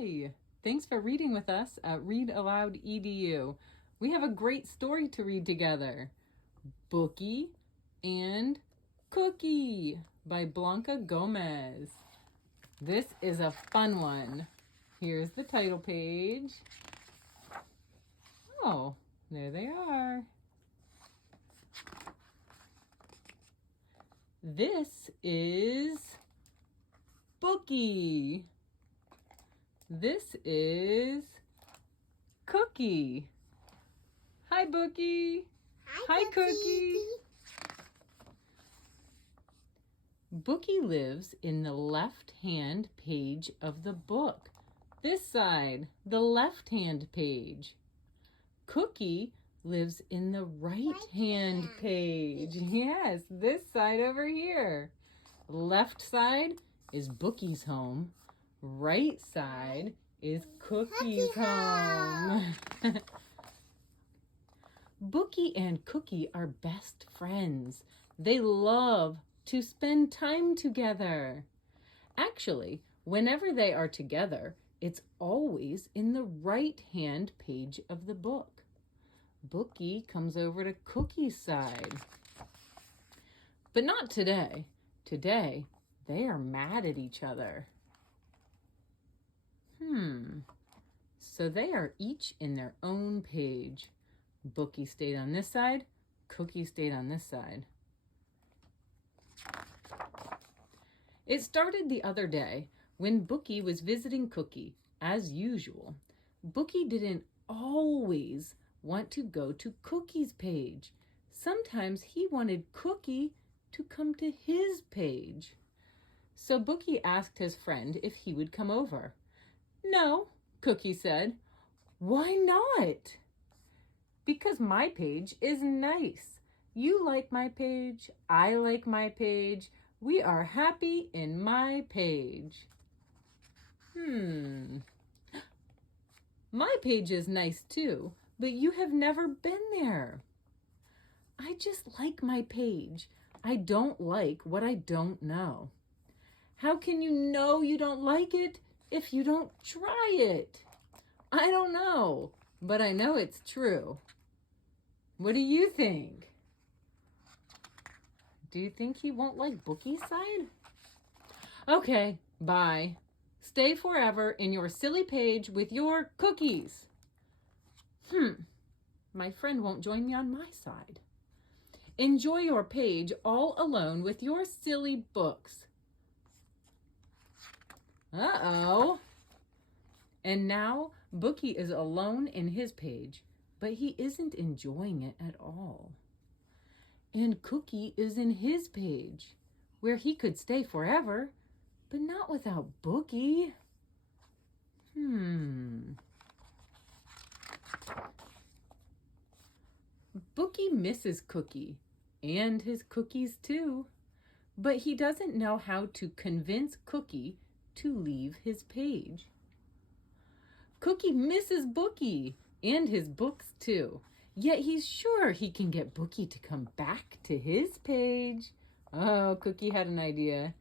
Hi, thanks for reading with us at Read Aloud EDU. We have a great story to read together. Bookie and Cookie by Blanca Gomez. This is a fun one. Here's the title page. Oh, there they are. This is Bookie. This is Cookie. Hi, Bookie. Hi, Cookie. Bookie lives in the left-hand page of the book. This side, the left-hand page. Cookie lives in the right-hand page. Yes, this side over here. Left side is Bookie's home. Right side is Cookie's home. Bookie and Cookie are best friends. They love to spend time together. Actually, whenever they are together, it's always in the right-hand page of the book. Bookie comes over to Cookie's side. But not today. Today, they are mad at each other. So they are each in their own page. Bookie stayed on this side, Cookie stayed on this side. It started the other day when Bookie was visiting Cookie, as usual. Bookie didn't always want to go to Cookie's page. Sometimes he wanted Cookie to come to his page. So Bookie asked his friend if he would come over. No, Cookie said. Why not? Because my page is nice. You like my page. I like my page. We are happy in my page. My page is nice too, but you have never been there. I just like my page. I don't like what I don't know. How can you know you don't like it if you don't try it? I don't know, but I know it's true. What do you think? Do you think he won't like Bookie's side? Okay, bye. Stay forever in your silly page with your cookies. My friend won't join me on my side. Enjoy your page all alone with your silly books. Uh-oh. And now Bookie is alone in his page, but he isn't enjoying it at all. And Cookie is in his page, where he could stay forever, but not without Bookie. Bookie misses Cookie, and his cookies too, but he doesn't know how to convince Cookie to leave his page. Cookie misses Bookie and his books too, yet he's sure he can get Bookie to come back to his page. Oh, Cookie had an idea.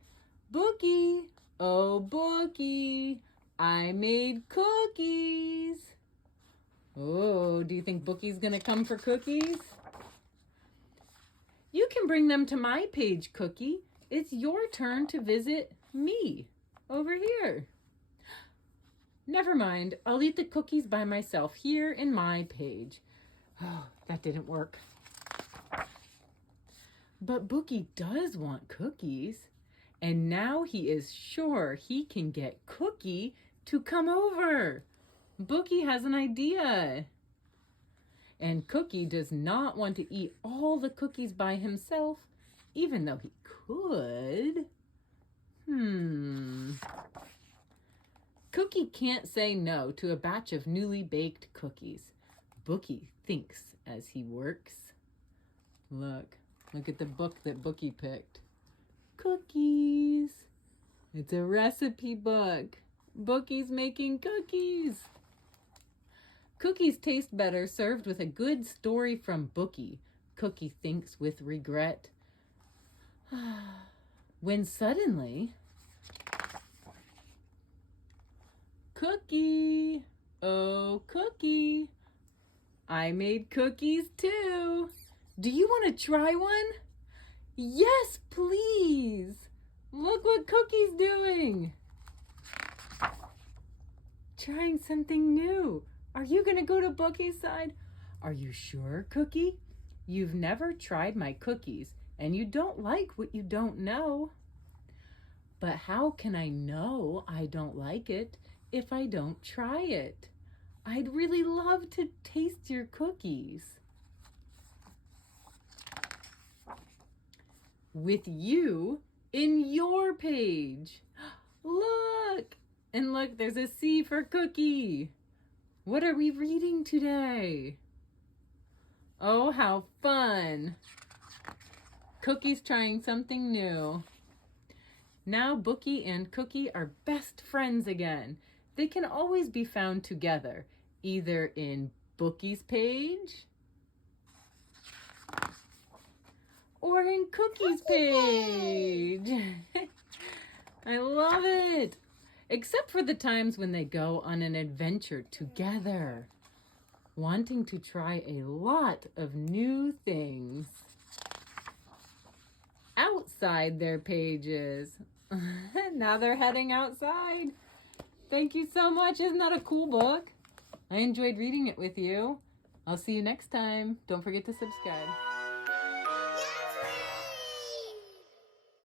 Bookie, oh Bookie, I made cookies. Oh, do you think Bookie's gonna come for cookies? You can bring them to my page, Cookie. It's your turn to visit me over here. Never mind, I'll eat the cookies by myself here in my page. Oh, that didn't work. But Bookie does want cookies, and now he is sure he can get Cookie to come over. Bookie has an idea. And Cookie does not want to eat all the cookies by himself, even though he could. Cookie can't say no to a batch of newly baked cookies. Bookie thinks as he works. Look at the book that Bookie picked. Cookies. It's a recipe book. Bookie's making cookies. Cookies taste better served with a good story from Bookie, Cookie thinks with regret. When suddenly, Cookie. Oh, Cookie. I made cookies too. Do you want to try one? Yes, please. Look what Cookie's doing. Trying something new. Are you going to go to Bookie's side? Are you sure, Cookie? You've never tried my cookies, and you don't like what you don't know. But how can I know I don't like it if I don't try it? I'd really love to taste your cookies. With you in your page. Look! And look, there's a C for Cookie. What are we reading today? Oh, how fun! Cookie's trying something new. Now Bookie and Cookie are best friends again. They can always be found together, either in Bookie's page or in Cookie's page. I love it! Except for the times when they go on an adventure together, wanting to try a lot of new things outside their pages. Now they're heading outside. Thank you so much. Isn't that a cool book? I enjoyed reading it with you. I'll see you next time. Don't forget to subscribe.